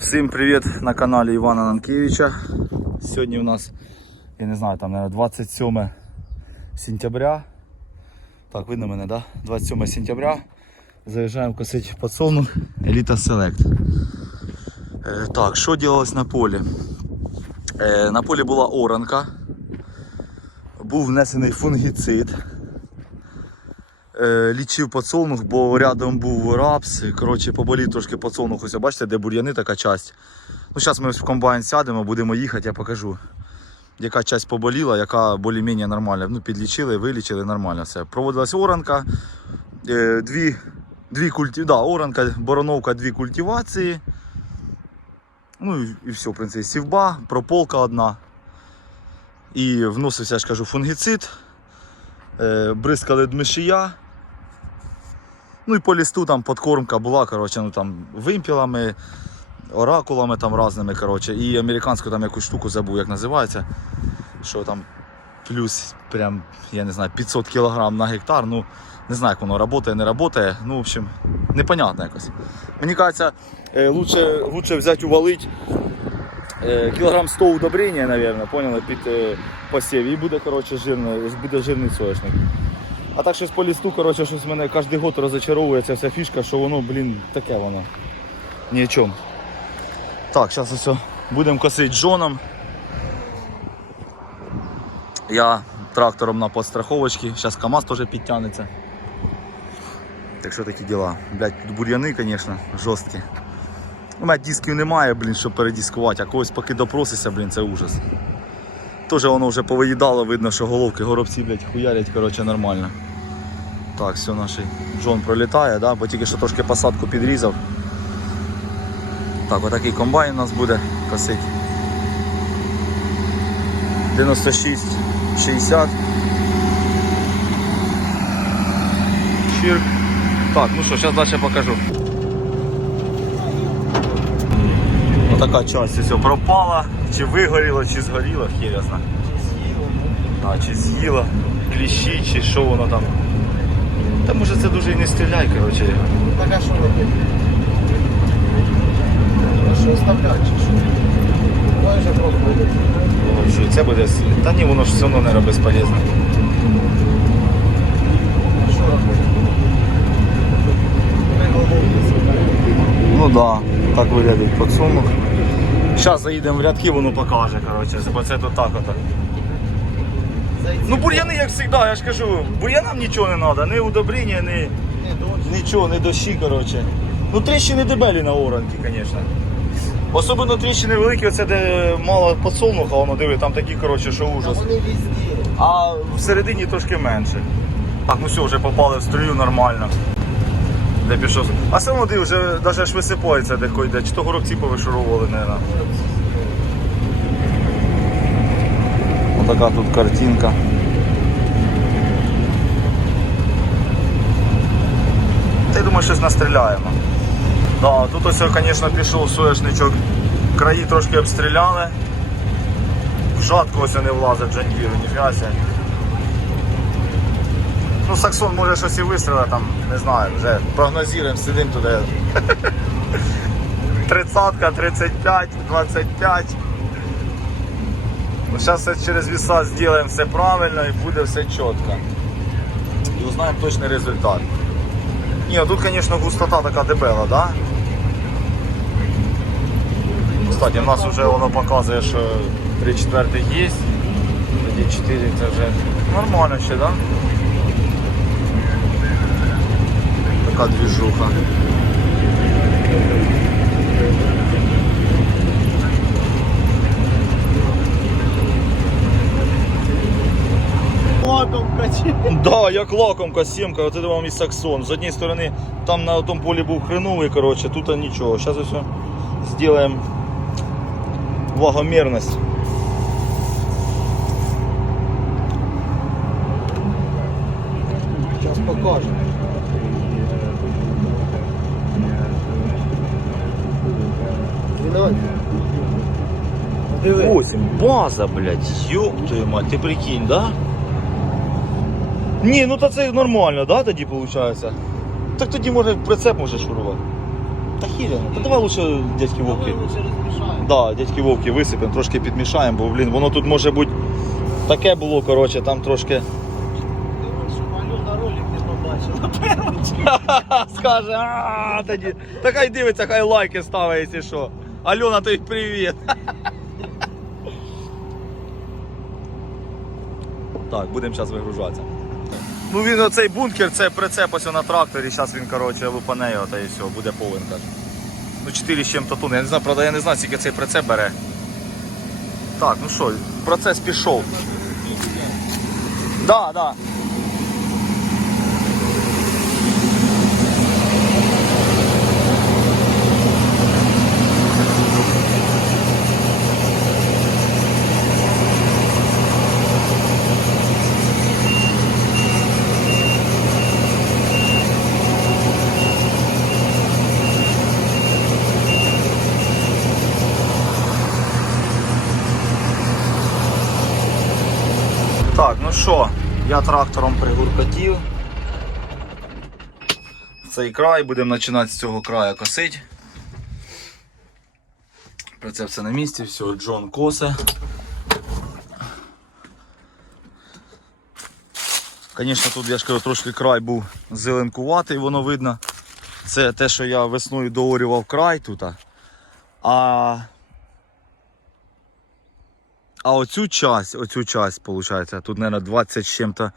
Всім привіт на каналі Івана Нанкевича. Сьогодні у нас, я не знаю, там наверное, 27 сентября. Так, видно мене, да? 27 сентября. Заїжджаємо косити подсолнух Еліта Селект. Е, так, що робилось на полі? Е, на полі була оранка. Був внесений фунгіцид. Е, лічив подсолнух, бо рядом був рапс. Коротше, поболів трошки подсолнух. Ось бачите, де бур'яни така часть. Ну, зараз ми в комбайн сядемо, будемо їхати, я покажу. Яка часть поболіла, яка більш-менш нормальна. Ну, підлічили, вилічили, нормально все. Проводилась оранка, е, дві, дві культі... да, оранка, бороновка, дві культивації. Ну і, і все, в принципі, сівба, прополка одна. І вносився, я ж кажу, фунгіцид, е, бризкали дмишія. Ну і по лісту там подкормка була, коротше, ну там вимпілами, оракулами там разними, коротше, і американську там якусь штуку забув, як називається. Що там плюс прям, я не знаю, 500 кг на гектар. Ну, не знаю, як воно працює, не працює. Ну, в общем, непонятно якось. Мені кажеться, е, лучше, лучше взяти увалить е, кілограм 100 удобрення, мабуть, поняли, під е, посів. І буде, коротше, жирний, буде жирний соняшник. А так щось по лісту, коротше, щось мене кожен год розочаровує ця вся фішка, що воно, блін, таке воно. Ні. Так, зараз ось будемо косити джоном. Я трактором на подстраховочці, зараз КАМАЗ теж підтягнеться. Так що такі діла. Блять, тут бур'яни, звісно, жорсткі. У мене дисків немає, блін, щоб передіскувати, а когось поки допросишся, блін, це ужас. Тоже воно вже повиїдало, видно, що головки горобці, блядь, хуярять, коротше, нормально. Так, все, наш Джон пролітає, да? бо тільки що трошки посадку підрізав. Так, отакий комбайн у нас буде косить. 96, 60. Чирк. Так, ну що, зараз далі покажу. Отака часть все пропала, чи вигоріло, чи згоріло, хір ясна. А, чи з'їла, кліщі, чи що воно там. Та може це дуже і не стріляй, коротше. Так а що робити? А що оставляти що? Давай вже пробуй. О, Що це буде. Та ні, воно ж все одно не безполезно. А що робити? Ну так, да, так виглядить подсолнух. Зараз заїдемо в рядки, воно покаже, коротше, бо це тут так ото. Ну бур'яни, як завжди, я ж кажу, бур'янам нічого не треба, ні удобрення, ні, Ні, нічого, не дощі, коротше. Ну тріщини дебелі на оранки, звісно. Особливо тріщини великі, оце де мало подсолнуха, воно диви, там такі, коротше, що ужас. вони. А всередині трошки менше. Так, ну все, вже попали в струю нормально. Де пішов. А все диви, вже навіть аж висипається де койде. Чи то горобці повишуровували, мабуть. Отака тут картинка. Та я думаю, щось настріляємо. Да, тут ось, звісно, пішов соняшничок. Краї трошки обстріляли. В жатку ось не влазить Джандіру, ніфіга себе. Ну, Саксон може щось і вистріли, там, не знаю, вже прогнозуємо, сидимо туди. Тридцатка, 35, 25. Ну, зараз через віса зробимо все правильно і буде все чітко. І узнаємо точний результат. Ні, ну тут, звісно, густота така дебела, да? Кстати, у нас вже воно показує, що 3 четвертих є. Тоді 4 це вже нормально ще, да? Така двіжуха. Да, як лакомка, сімка, от це вам і саксон. З однієї сторони там на тому полі був хреновий, коротше, тут нічого. Зараз все зробимо влагомірність. Зараз покажемо. Двінадцять. Диви. 8. База, блядь, ёб твою мать, ти прикинь, да? Ні, ну то це нормально, да, тоді виходить? Так тоді може прицеп може шурувати. Та хіряно. Та давай лучше дядьки Вовки. Да, дядьки Вовки висипемо, трошки підмішаємо, бо блін, воно тут може бути таке було, коротше, там трошки. Скаже, а тоді. Та хай дивиться, хай лайки ставить, якщо що. Альона, тобі привіт. Так, будемо зараз вигружатися. Ну він оцей бункер, це прицеп ось на тракторі, зараз він, коротше, лупане його та і все, буде повен каже. Ну 4 з чим-то тонн. Я не знаю, правда, я не знаю, скільки цей прицеп бере. Так, ну що, процес пішов. Да, да. Так, ну що, я трактором пригуркотів. Цей край, будемо починати з цього краю косити. Прицеп все на місці, все, Джон косе. Звісно, тут я ж кажу, трошки край був зеленкуватий, воно видно. Це те, що я весною доорював край тут. А а оцю часть, оцю часть, виходить, тут, мабуть, 20 з чим-то.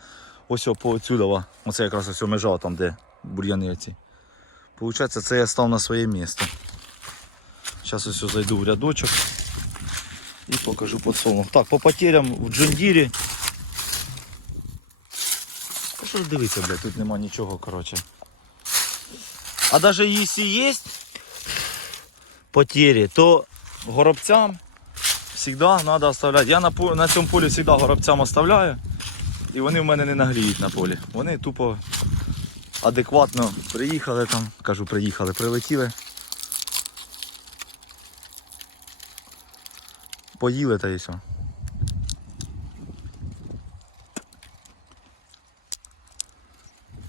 Ось по отсюда. Оце якраз ось межа там, де бур'яни оці. Получається, це я став на своє місце. Зараз ось зайду в рядочок і покажу подсолнух. Так, по потерям в Джондірі. Та що ж дивіться, блядь, тут нема нічого, коротше. А навіть якщо є потери, то горобцям Всегда треба оставляти. Я на, на цьому полі завжди горобцям оставляю. І вони в мене не нагріють на полі. Вони тупо адекватно приїхали там, кажу, приїхали, прилетіли. Поїли та і все.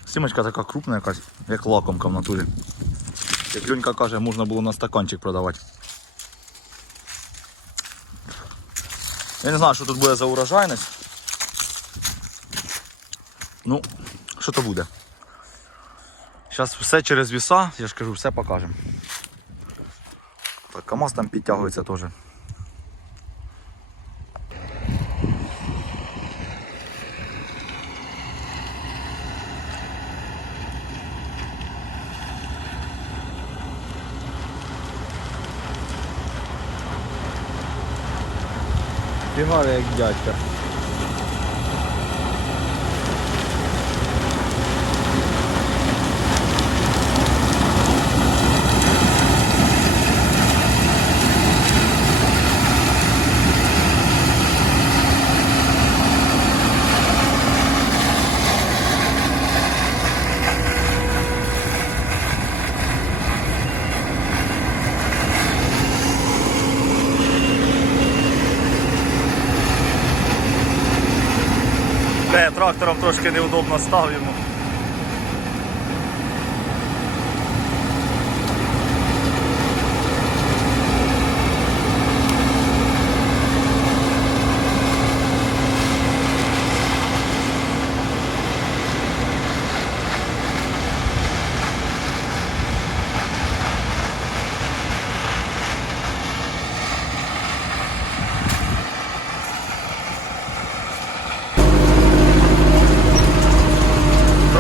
Сімочка така крупна якась, як лакомка в натурі. Як Люнька каже, можна було на стаканчик продавати. Я не знаю, що тут буде за урожайність. Ну, що то буде. Зараз все через віса, я ж кажу, все покажемо. Так, КАМАЗ там підтягується теж. Фігали як дядька. Де трактором трошки неудобно став йому.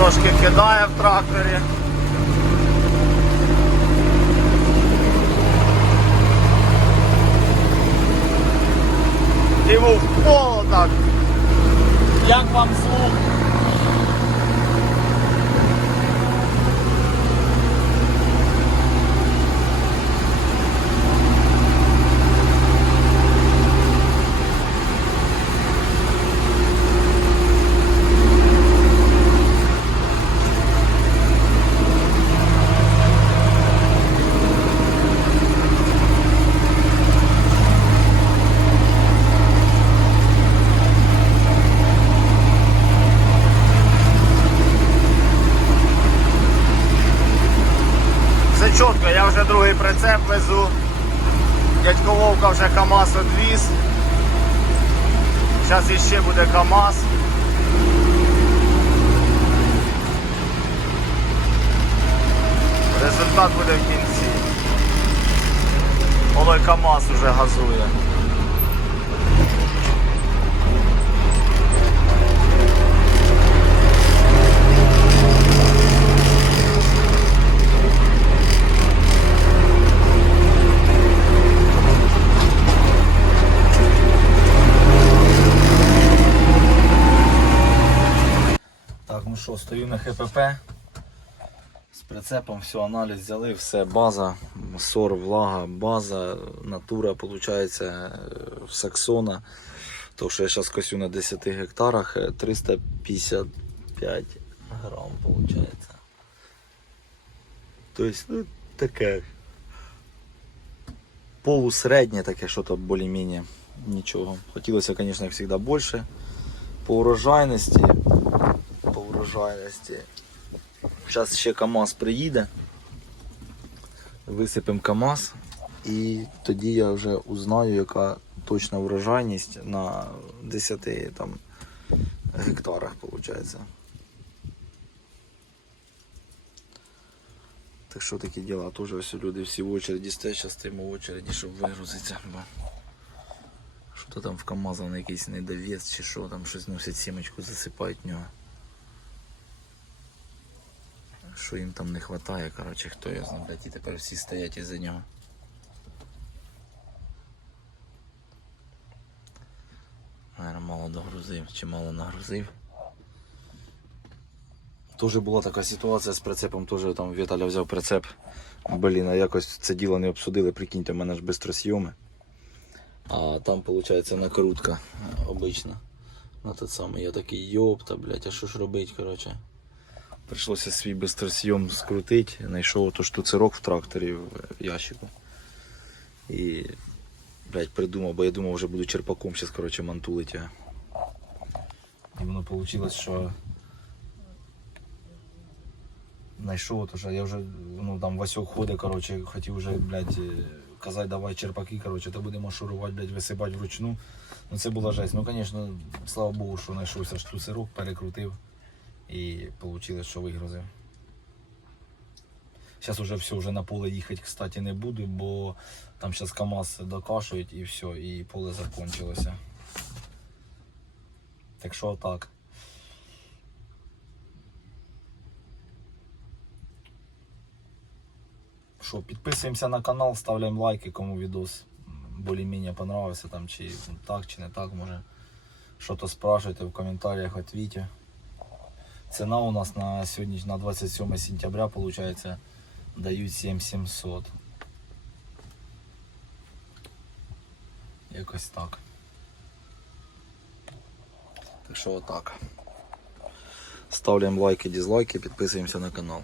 Трошки кидає в тракторі. Диву в поло так. Як вам слух? Другий прицеп везу. Дядько Вовка вже КАМАЗ одвіз. Зараз іще буде КАМАЗ. Результат буде в кінці. Олой КАМАЗ уже газує. Так, ну що, стою на ХПП. З прицепом все, аналіз взяли, все, база, сор, влага, база, натура, виходить, саксона. То, що я зараз косю на 10 гектарах, е, 355 грам, виходить. Тобто, ну, таке полусереднє таке, що то більш-менш нічого. Хотілося, звісно, завжди більше. По урожайності, урожайності. Зараз ще КАМАЗ приїде. Висипемо КАМАЗ і тоді я вже узнаю, яка точна врожайність на 10 там, гектарах виходить. Так що такі діла, теж ось люди всі в очереді стоять, зараз стоїмо в очереді, щоб вигрузитися. Що там в КАМАЗа на якийсь недовес чи що, там щось носять сімочку, засипають в нього. Що їм там не вистачає, коротше, хто його знає, блядь, і тепер всі стоять із-за нього. Наверно, мало догрузив чи мало нагрузив. Тоже була така ситуація з прицепом, теж там Віталя взяв прицеп. Блін, а якось це діло не обсудили, прикиньте, в мене ж бистросйоми. А там, виходить, накрутка обична. На той самий. Я такий йопта, блядь, а що ж робить, коротше. Прийшлося свій бистросйом скрутити, знайшов ту штуцерок в тракторі в ящику. І, блядь, придумав, бо я думав, вже буду черпаком зараз, коротше, мантулити. І воно вийшло, що знайшов, то що я вже, ну там Васьок ходить, коротше, хотів вже, блядь, е, казати, давай черпаки, коротше, то будемо шурувати, блядь, висипати вручну. Ну це була жесть. Ну, звісно, слава Богу, що знайшовся штуцерок, перекрутив і вийшло, що вигрузив. Зараз уже все, вже на поле їхати, кстати, не буду, бо там зараз КАМАЗ докашують і все, і поле закончилося. Так що так. Що, підписуємося на канал, ставляємо лайки, кому відос більш-менш понравився там, чи так, чи не так, може. Що то спрашивайте в коментарях, відповідьте. Ціна у нас на сьогодні на 27 сентября получается дають 7700. Якось так. Так що отак. Ставляємо лайки, дизлайки, підписуємося на канал.